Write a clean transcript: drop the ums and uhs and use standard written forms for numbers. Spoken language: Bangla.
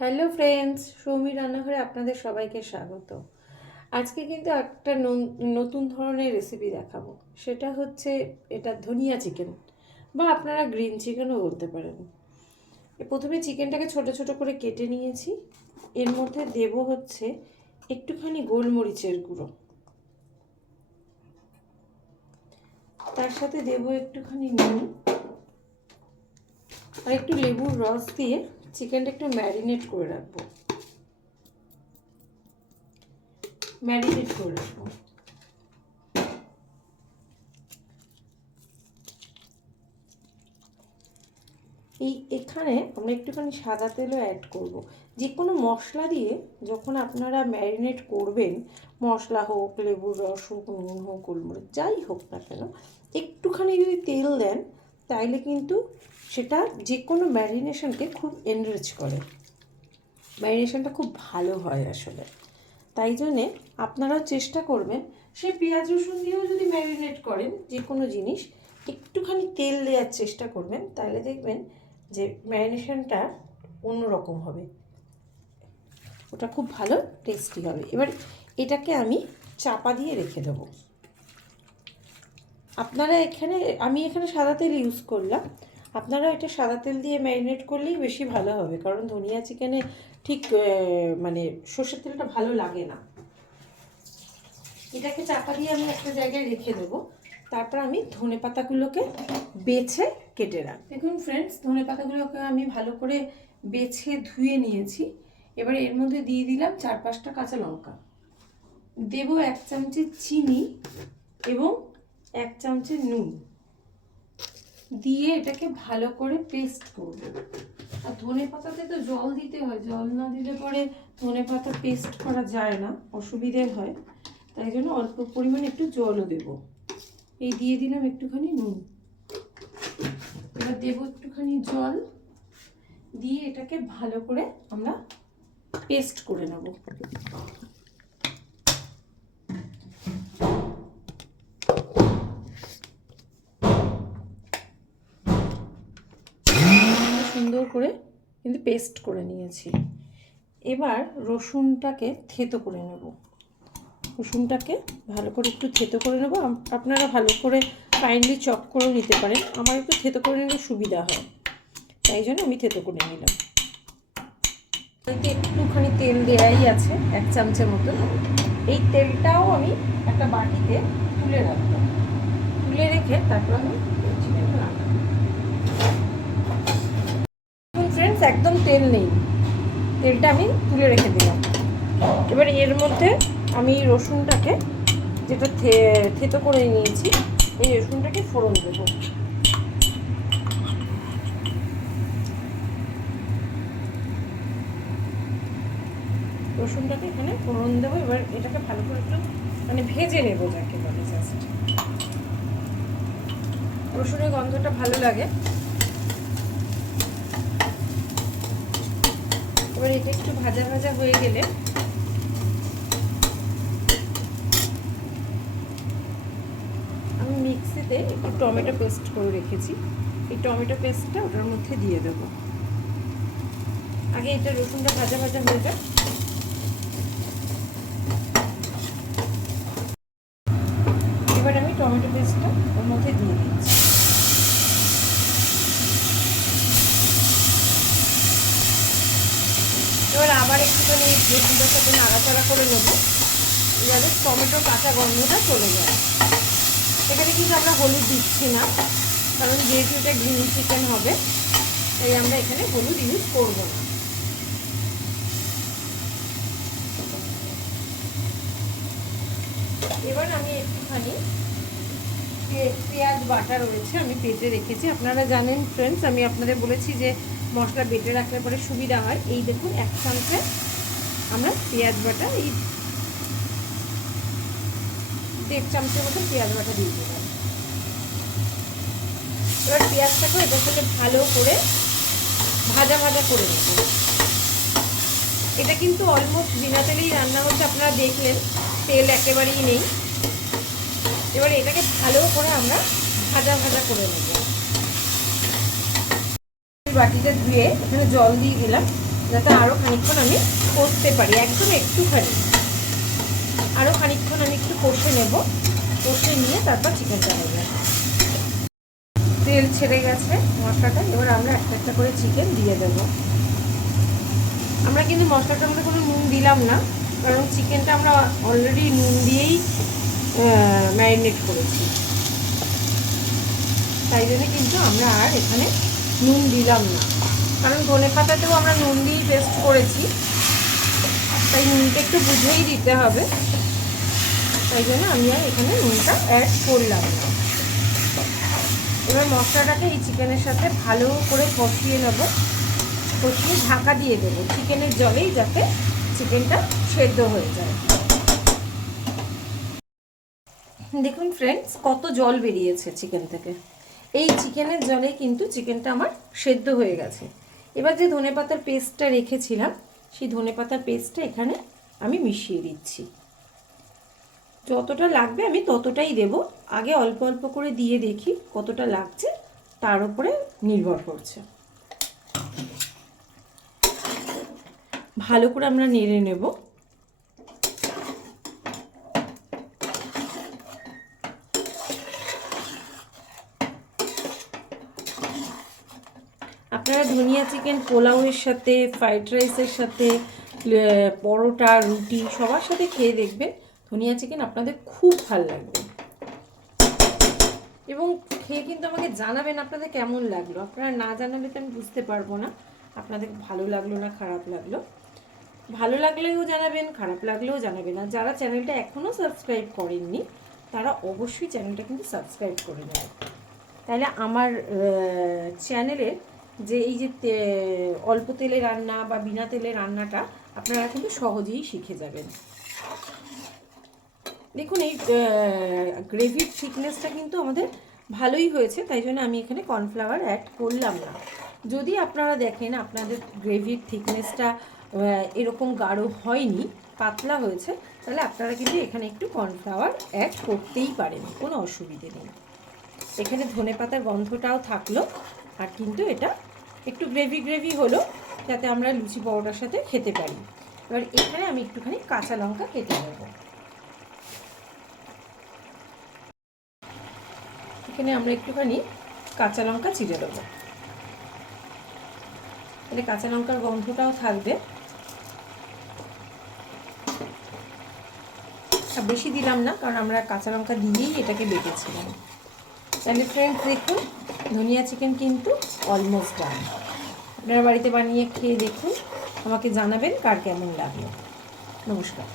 হ্যালো ফ্রেন্ডস, সৌমি রান্নাঘরে আপনাদের সবাইকে স্বাগত। আজকে কিন্তু একটা নতুন ধরনের রেসিপি দেখাবো। সেটা হচ্ছে এটা ধনিয়া চিকেন, বা আপনারা গ্রিন চিকেনও বলতে পারেন। প্রথমে চিকেনটাকে ছোট ছোট করে কেটে নিয়েছি। এর মধ্যে দেব হচ্ছে একটুখানি গোলমরিচের গুঁড়ো, তার সাথে দেব একটুখানি নুন, আর একটু লেবুর রস দিয়ে চিকেনটা একটু ম্যারিনেট করে রাখবো। এখানে আমরা একটুখানি সাদা তেলও অ্যাড করব। যে কোনো মশলা দিয়ে যখন আপনারা ম্যারিনেট করবেন, মশলা হোক, লেবুর রস হোক, নুন হোক, গোলমরিচ যাই হোক না কেন, একটুখানি যদি তেল দেন তাইলে কিন্তু সেটা যে কোনো ম্যারিনেশনকে খুব এনরিচ করে। ম্যারিনেশনটা খুব ভালো হয় আসলে। তাই জন্যে আপনারাও চেষ্টা করবেন, সে পেঁয়াজ রসুন দিয়েও যদি ম্যারিনেট করেন যে কোনো জিনিস, একটুখানি তেল দেওয়ার চেষ্টা করবেন, তাহলে দেখবেন যে ম্যারিনেশনটা অন্যরকম হবে, ওটা খুব ভালো টেস্টি হবে। এবার এটাকে আমি চাপা দিয়ে রেখে দেবো। আপনারা আমি এখানে সাদা তেল ইউজ করলাম, আপনারা এটা সাদা তেল দিয়ে ম্যারিনেট করলেই বেশি ভালো হবে, কারণ ধনিয়া চিকেনে ঠিক মানে সর্ষের তেলটা ভালো লাগে না। এটাকে চাপা দিয়ে আমি একটা জায়গায় রেখে দেবো। তারপর আমি ধনে পাতাগুলোকে বেছে কেটে রাখবো। দেখুন ফ্রেন্ডস, ধনে পাতাগুলোকে আমি ভালো করে বেছে ধুয়ে নিয়েছি। এবারে এর মধ্যে দিয়ে দিলাম 4-5টা কাঁচা লঙ্কা, দেব 1 চামচে চিনি এবং 1 চামচে নুন দিয়ে এটাকে ভালো করে পেস্ট করব। আর ধনে পাতাতে তো জল দিতে হয়, জল না দিলে পরে ধনে পাতা পেস্ট করা যায় না, অসুবিধে হয়। তাই জন্য অল্প পরিমাণে একটু জলও দেব। এই দিয়ে দিলাম একটুখানি নুন, এবার দেব একটুখানি জল দিয়ে এটাকে ভালো করে আমরা পেস্ট করে নেব। সুন্দর করে কিন্তু পেস্ট করে নিয়েছি। এবার রসুনটাকে থেতো করে নেব। রসুনটাকে ভালো করে একটু থেতো করে নেব। আপনারা ভালো করে ফাইনলি চপ করেও নিতে পারেন, আমার একটু থেতো করে নিলে সুবিধা হয়, তাই জন্য আমি থেতো করে নিলাম। এতে একটুখানি তেল দেওয়াই আছে, 1 চামচের মতো। এই তেলটাও আমি একটা বাটিতে তুলে রাখবো, তুলে রেখে তারপর আমি চিকেনটা রাখবো। ফ্রেন্ডস, একদম তেল নেই, তেলটা আমি তুলে রেখে দিলাম। এবার এর মধ্যে আমি রসুনটাকে, যেটা থেতো করে নিয়েছি, এই রসুনটাকে ফোড়ন দেব। রসুনটাকে এখানে ফোড়ন দেবো। এবার এটাকে ভালো করে একটু ভেজে নেব, যাকে বলে জাস্ট। রসুনের গন্ধটা ভালো লাগে। এবার এটা একটু ভাজা ভাজা হয়ে গেলে আমি মিক্সিতে একটু টমেটো পেস্ট করে রেখেছি, এই টমেটো পেস্টটা ওটার মধ্যে দিয়ে দেব। আগে এটা রসুনটা ভাজা ভাজা হয়ে যায়। এবার আমি টমেটো পেস্টটা ওর মধ্যে দিয়ে দিচ্ছি। এবার আবার একটুখানি রসুনটার সাথে নাড়াচাড়া করে নেব, যাতে টমেটোর কাঁচা গন্ধটা চলে যায়। এখানে কিন্তু আমরা হলুদ দিচ্ছি না, কারণ যেহেতু এটা গ্রিন চিকেন হবে, তাই আমরা এখানে হলুদ ইউজ করব না। এবার আমি একটুখানি পেঁয়াজ বাটা রয়েছে, আমি বেটে রেখেছি। আপনারা জানেন ফ্রেন্ডস, আমি আপনাদের বলেছি যে মশলা বেটে রাখলে পরে সুবিধা হয়। এই দেখুন, 1 চামচে আমরা পেঁয়াজ বাটা, এই 1.5 চামচের মতো পেঁয়াজ বাটা দিয়ে দিলাম। এবার পেঁয়াজটাকে এটার সাথে ভালো করে ভাজা ভাজা করে নেব। এটা কিন্তু অলমোস্ট বিনা তেলেই রান্না হচ্ছে, আপনারা দেখলেন তেল একেবারেই নেই। এবার এটাকে ভালো করে আমরা ভাজা ভাজা করে নেব। বাটিটা ধুয়ে এখানে জল দিয়ে দিলাম, যাতে আরও খানিকক্ষণ আমি কষতে পারি, একদম একটুখানি আরও খানিকক্ষণ আমি একটু কষে নেব। কষে নিয়ে তারপর চিকেনটা দেবো। তেল ছেড়ে গেছে মশলাটা, এবার আমরা একটা একটা করে চিকেন দিয়ে দেবো। আমরা কিন্তু মশলাটার মধ্যে কোনো নুন দিলাম না, কারণ চিকেনটা আমরা অলরেডি নুন দিয়েই ম্যারিনেট করেছি, তাই জন্য কিন্তু আমরা আর এখানে নুন দিলাম না, কারণ ধনেপাতাতেও আমরা নুন দিয়েই পেস্ট করেছি, তাই নুনটা একটু বুঝেই দিতে হবে, তাই জন্য আমি আর এখানে নুনটা অ্যাড করলাম না। এবার মশলাটাকে এই চিকেনের সাথে ভালো করে কষিয়ে নেব, কষিয়ে ঢাকা দিয়ে দেবো চিকেনের জলেই, যাতে চিকেনটা সেদ্ধ হয়ে যায়। দেখুন ফ্রেন্ডস, কত জল বেরিয়েছে চিকেন থেকে। এই চিকেনের জলে কিন্তু চিকেনটা আমার সেদ্ধ হয়ে গেছে। এবার যে ধনেপাতার পেস্টটা রেখেছিলাম, সেই ধনেপাতার পেস্টটা এখানে আমি মিশিয়ে দিচ্ছি। যতটা লাগবে আমি ততটাই দেব, আগে অল্প অল্প করে দিয়ে দেখি কতটা লাগছে, তার উপরে নির্ভর করছে। ভালো করে আমরা নেড়ে নেব। আপনারা ধনিয়া চিকেন পোলাওয়ের সাথে, ফ্রাইড রাইসের সাথে, পরোটা, রুটি সবার সাথে খেয়ে দেখবেন, ধনিয়া চিকেন আপনাদের খুব ভালো লাগবে। এবং খেয়ে কিন্তু আমাকে জানাবেন আপনাদের কেমন লাগলো। আপনারা না জানালে তো আমি বুঝতে পারবো না আপনাদের ভালো লাগলো না খারাপ লাগলো। ভালো লাগলেও জানাবেন, খারাপ লাগলেও জানাবেন। আর যারা চ্যানেলটা এখনও সাবস্ক্রাইব করেননি তারা অবশ্যই চ্যানেলটা কিন্তু সাবস্ক্রাইব করে নেবেন, তাহলে আমার চ্যানেলের যে এই যে অল্প তেলে রান্না বা বিনা তেলে রান্নাটা আপনারা কিন্তু সহজেই শিখে যাবেন। দেখুন এই গ্রেভির থিকনেসটা কিন্তু আমাদের ভালোই হয়েছে, তাই জন্য আমি এখানে কর্নফ্লাওয়ার অ্যাড করলাম না। যদি আপনারা দেখেন আপনাদের গ্রেভির থিকনেসটা এরকম গাঢ় হয়নি, পাতলা হয়েছে, তাহলে আপনারা কিন্তু এখানে একটু কর্নফ্লাওয়ার অ্যাড করতেই পারেন, কোনো অসুবিধে নেই। এখানে ধনেপাতার গন্ধটাও থাকলো, আর কিন্তু এটা একটু গ্রেভি গ্রেভি হলো, যাতে আমরা লুচি পরোটার সাথে খেতে পারি। এবার এখানে আমি একটুখানি কাঁচা লঙ্কা কেটে নেব। এখানে আমরা একটুখানি কাঁচা লঙ্কা চিড়ে দেবো, তাহলে কাঁচা লঙ্কার গন্ধটাও থাকবে। বেশি দিলাম না, কারণ আমরা কাঁচা লঙ্কা দিয়েই এটাকে বেটেছিলাম। তাহলে ফ্রেন্ডস দেখুন, ধনিয়া চিকেন কিন্তু অলমোস্ট ডান। আপনারা বাড়িতে বানিয়ে খেয়ে দেখুন, আমাকে জানাবেন কার কেমন লাগলো। নমস্কার।